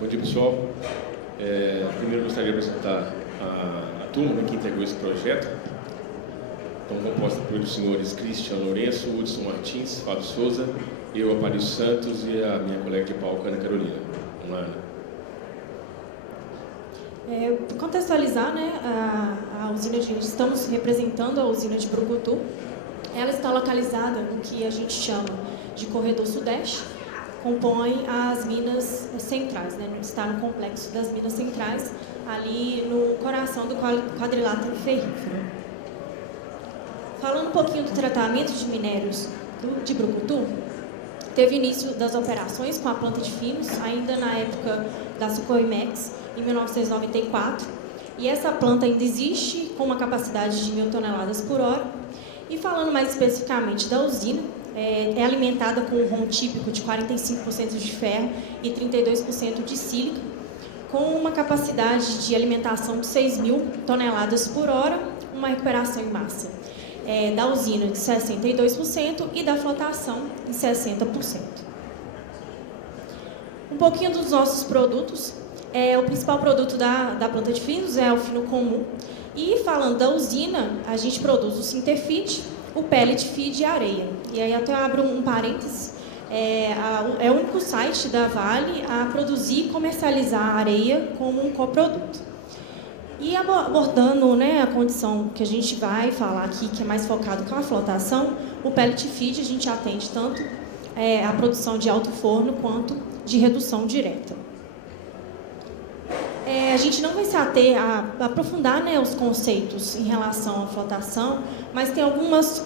Bom dia, pessoal. Primeiro gostaria de apresentar a turma que integrou esse projeto. Então, composta pelos senhores Cristian Lourenço, Hudson Martins, Fábio Souza, eu, Aparício Santos e a minha colega de palco, Ana Carolina. Vamos lá, Ana. Contextualizar, né, a usina estamos representando a usina de Brucutu. Ela está localizada no que a gente chama de Corredor Sudeste, compõe as minas centrais, né, está no complexo das minas centrais, ali no coração do quadrilátero ferrífero. Falando um pouquinho do tratamento de minérios de Brucutu, teve início das operações com a planta de finos, ainda na época da Sucoimex, em 1994, e essa planta ainda existe com uma capacidade de 1.000 toneladas por hora. E falando mais especificamente da usina, é alimentada com um ROM típico de 45% de ferro e 32% de sílica, com uma capacidade de alimentação de 6.000 toneladas por hora, uma recuperação em massa da usina de 62% e da flotação de 60%. Um pouquinho dos nossos produtos. O principal produto da planta de finos é o fino comum. E falando da usina, a gente produz o Sinterfeed, o pellet feed e a areia. E aí até eu abro um parênteses, é o único site da Vale a produzir e comercializar a areia como um coproduto. E abordando, né, a condição que a gente vai falar aqui, que é mais focado com a flotação, o pellet feed a gente atende tanto a produção de alto forno quanto de redução direta. A gente não vai se ater a aprofundar, né, os conceitos em relação à flotação, mas tem algumas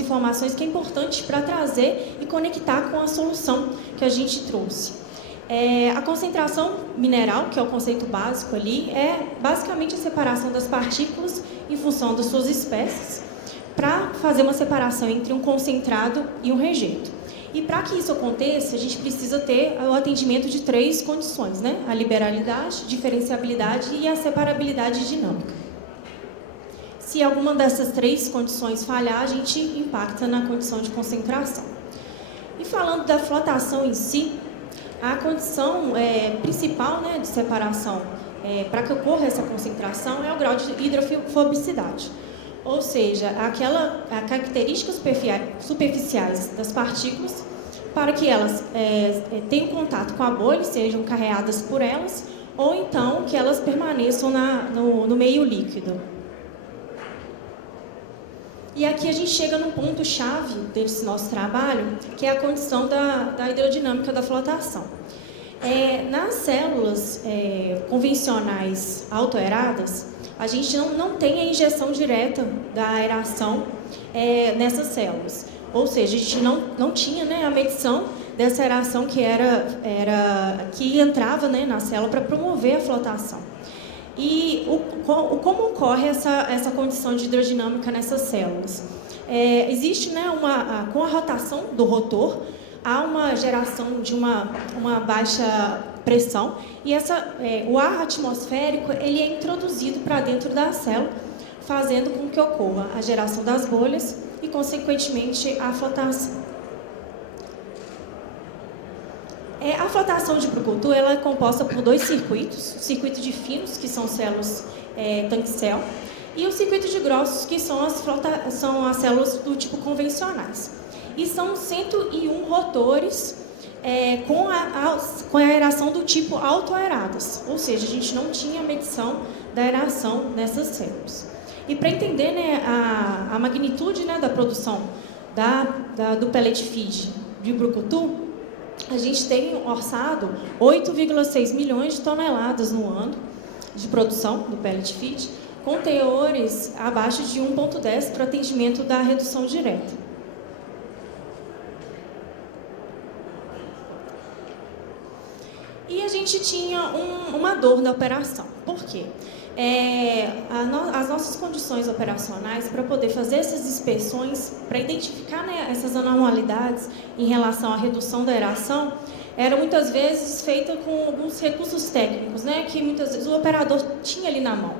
informações que é importante para trazer e conectar com a solução que a gente trouxe. A concentração mineral, que é o conceito básico ali, é basicamente a separação das partículas em função das suas espécies, para fazer uma separação entre um concentrado e um rejeito. E para que isso aconteça, a gente precisa ter o atendimento de 3 condições, né? A liberalidade, diferenciabilidade e a separabilidade dinâmica. Se alguma dessas 3 condições falhar, a gente impacta na condição de concentração. E falando da flotação em si, a condição principal, né, de separação para que ocorra essa concentração é o grau de hidrofobicidade. Ou seja, as características superficiais das partículas para que elas tenham contato com a bolha e sejam carreadas por elas, ou então que elas permaneçam no meio líquido. E aqui a gente chega num ponto-chave desse nosso trabalho, que é a condição da hidrodinâmica da flotação. Nas células convencionais autoaeradas, a gente não tem a injeção direta da aeração nessas células. Ou seja, a gente não tinha, né, a medição dessa aeração que entrava, né, na célula para promover a flotação. E como ocorre essa condição de hidrodinâmica nessas células? Existe, né, com a rotação do rotor, há uma geração de uma baixa pressão e o ar atmosférico ele é introduzido para dentro da célula, fazendo com que ocorra a geração das bolhas e, consequentemente, a flotação. A flotação de Brucutu ela é composta por 2 circuitos: o circuito de finos, que são células tanque-cell, e o circuito de grossos, que são as células do tipo convencionais. E são 101 rotores com a aeração do tipo autoaeradas, ou seja, a gente não tinha medição da aeração nessas células. E para entender, né, a magnitude, né, da produção do pellet feed de Brucutu, a gente tem orçado 8,6 milhões de toneladas no ano de produção do pellet feed, com teores abaixo de 1,10 para atendimento da redução direta. E a gente tinha uma dor na operação. Por quê? As nossas condições operacionais para poder fazer essas inspeções, para identificar, né, essas anormalidades em relação à redução da aeração, era muitas vezes feita com alguns recursos técnicos, né, que muitas vezes o operador tinha ali na mão,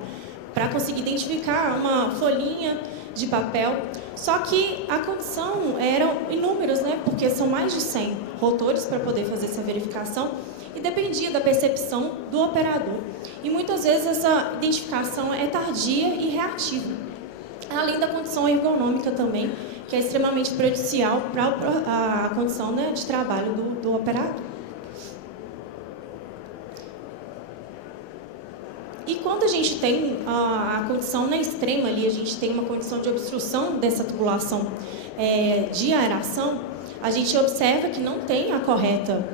para conseguir identificar uma folhinha de papel. Só que a condição eram inúmeras, né, porque são mais de 100 rotores para poder fazer essa verificação. E dependia da percepção do operador. E muitas vezes essa identificação é tardia e reativa, além da condição ergonômica também, que é extremamente prejudicial para a condição, né, de trabalho do operador. E quando a gente tem a condição, né, extrema ali, a gente tem uma condição de obstrução dessa tubulação de aeração, a gente observa que não tem a correta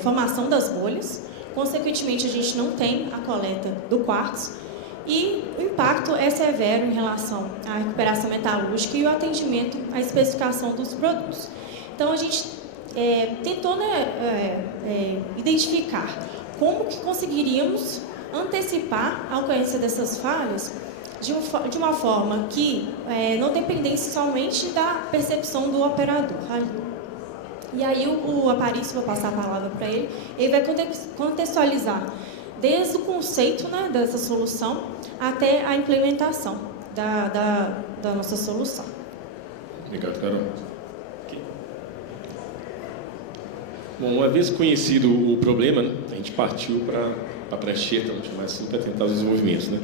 formação das bolhas, consequentemente a gente não tem a coleta do quartzo, e o impacto é severo em relação à recuperação metalúrgica e o atendimento à especificação dos produtos. Então a gente tentou, né, identificar como que conseguiríamos antecipar a ocorrência dessas falhas de uma forma que não dependesse somente da percepção do operador. E aí o Aparício, vou passar a palavra para ele, ele vai contextualizar desde o conceito, né, dessa solução até a implementação da nossa solução. Obrigado, Carol. Okay. Bom, uma vez conhecido o problema, né, a gente partiu para a prancheta, vamos chamar assim, para tentar os desenvolvimentos, né?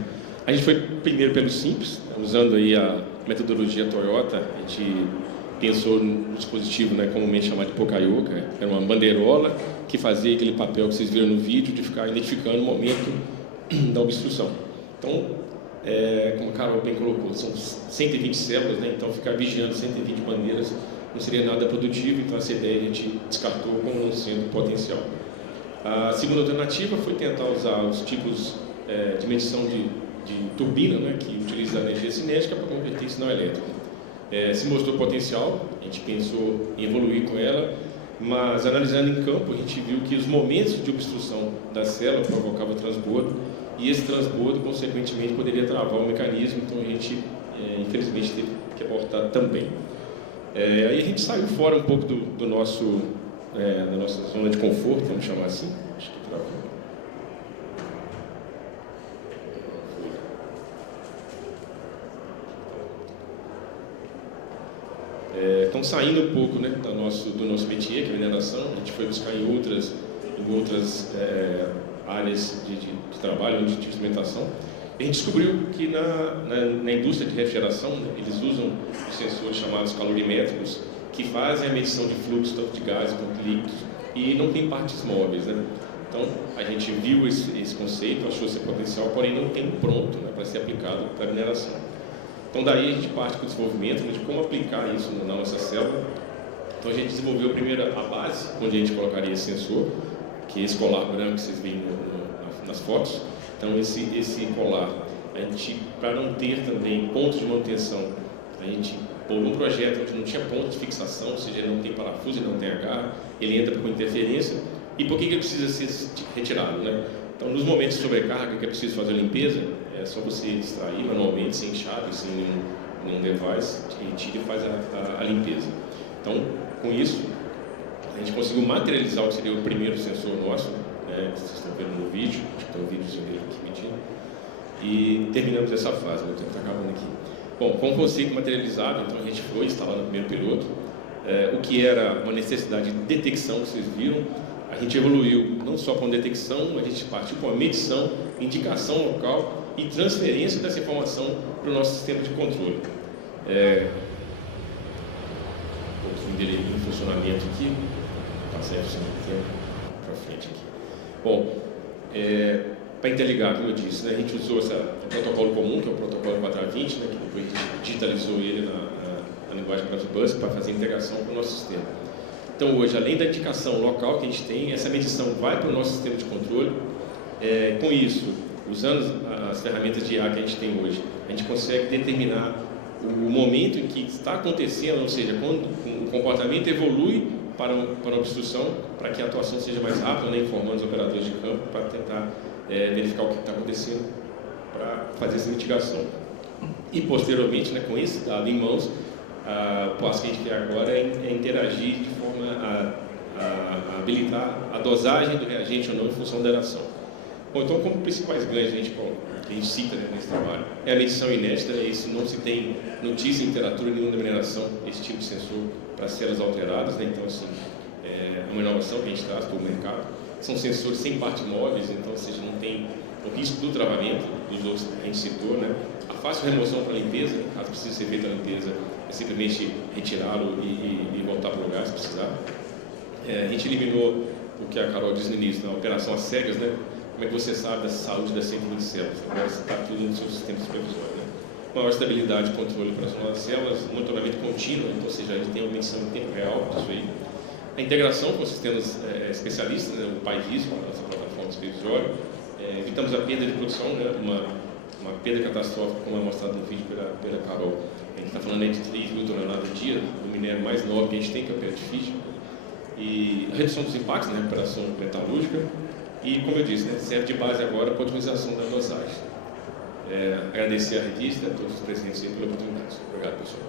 A gente foi primeiro pelo simples, usando aí a metodologia Toyota. A gente pensou no dispositivo, né, comumente chamado de Poka-Yoke, era uma bandeirola que fazia aquele papel que vocês viram no vídeo de ficar identificando o momento da obstrução. Então, como a Carol bem colocou, são 120 células, né? Então ficar vigiando 120 bandeiras não seria nada produtivo, então essa ideia a gente descartou como não sendo potencial. A segunda alternativa foi tentar usar os tipos de medição de turbina, né, que utiliza a energia cinética para converter em sinal elétrico. Se mostrou potencial, a gente pensou em evoluir com ela, mas analisando em campo a gente viu que os momentos de obstrução da célula provocavam transbordo, e esse transbordo consequentemente poderia travar o mecanismo, então a gente infelizmente teve que abortar também. Aí a gente saiu fora um pouco da nossa zona de conforto, vamos chamar assim. Acho que travou. Então, saindo um pouco, né, do nosso métier, que é a mineração, a gente foi buscar em outras áreas de trabalho, de instrumentação. A gente descobriu que na indústria de refrigeração, né, eles usam os sensores chamados calorimétricos, que fazem a medição de fluxo tanto de gases quanto de líquidos, e não tem partes móveis, né? Então, a gente viu esse conceito, achou esse potencial, porém não tem pronto, né, para ser aplicado para a mineração. Então, daí a gente parte para o desenvolvimento, né, de como aplicar isso na nossa célula. Então, a gente desenvolveu primeiro a base, onde a gente colocaria esse sensor, que é esse colar branco que vocês veem nas fotos. Então, esse colar, a gente, para não ter também pontos de manutenção, a gente pôr um projeto onde não tinha ponto de fixação, ou seja, ele não tem parafuso, ele não tem agarro, ele entra com interferência. E por que ele precisa ser retirado, né? Então, nos momentos de sobrecarga que é preciso fazer a limpeza, é só você extrair manualmente, sem chave, sem nenhum device, e tira e faz a limpeza. Então, com isso, a gente conseguiu materializar o que seria o primeiro sensor nosso, né, que vocês estão vendo no vídeo, acho que tem um videozinho dele aqui pedindo, e terminamos essa fase, o tempo está acabando aqui. Bom, com o conceito materializado, então a gente foi instalar no primeiro piloto, o que era uma necessidade de detecção, que vocês viram. A gente evoluiu não só com detecção, a gente partiu com a medição, indicação local e transferência dessa informação para o nosso sistema de controle. Um pouquinho dele em funcionamento aqui, passar esse tempo para frente aqui. Bom, para interligar, como eu disse, né, a gente usou o protocolo comum, que é o protocolo 4A20, né, que depois a gente digitalizou ele na linguagem Profibus para fazer a integração com o nosso sistema. Então, hoje, além da indicação local que a gente tem, essa medição vai para o nosso sistema de controle. Com isso, usando as ferramentas de IA que a gente tem hoje, a gente consegue determinar o momento em que está acontecendo, ou seja, quando o comportamento evolui para a obstrução, para que a atuação seja mais rápida, né, informando os operadores de campo para tentar verificar o que está acontecendo, para fazer essa mitigação. E, posteriormente, né, com esse dado em mãos, o passo que a gente quer agora é interagir de forma a habilitar a dosagem do reagente ou não em função da aeração. Bom, então, como principais ganhos que a gente cita, né, nesse trabalho, é a medição inédita, isso não se tem notícia em literatura nenhuma da mineração, esse tipo de sensor para células alteradas, né? Então, assim, é uma inovação que a gente traz para o mercado. são sensores sem partes móveis, então, ou seja, não tem o risco do travamento, dos outros que a gente citou, né? A fácil remoção para limpeza, caso precise ser feita a limpeza, é simplesmente retirá-lo e voltar para o lugar se precisar. A gente eliminou o que a Carol disse no início, na operação às cegas, né? Como é que você sabe da saúde das 120 células? Agora está tudo no seu sistema supervisório, né? Maior estabilidade e controle operacional das células, monitoramento contínuo, então, ou seja, a gente tem uma medição em tempo real disso aí. A integração com sistemas especialistas, né? O PyVisio, a nossa plataforma de supervisório. Evitamos a perda de produção, né? Uma perda catastrófica, como é mostrado no vídeo pela Carol. A gente está falando aí de 3 mil toneladas dia, do minério mais nobre que a gente tem, que é o pet-fish. E a redução dos impactos na recuperação metalúrgica. E, como eu disse, né? Serve de base agora para a otimização da dosagem. Agradecer a revista, a todos os presentes aí pela oportunidade. Obrigado, pessoal.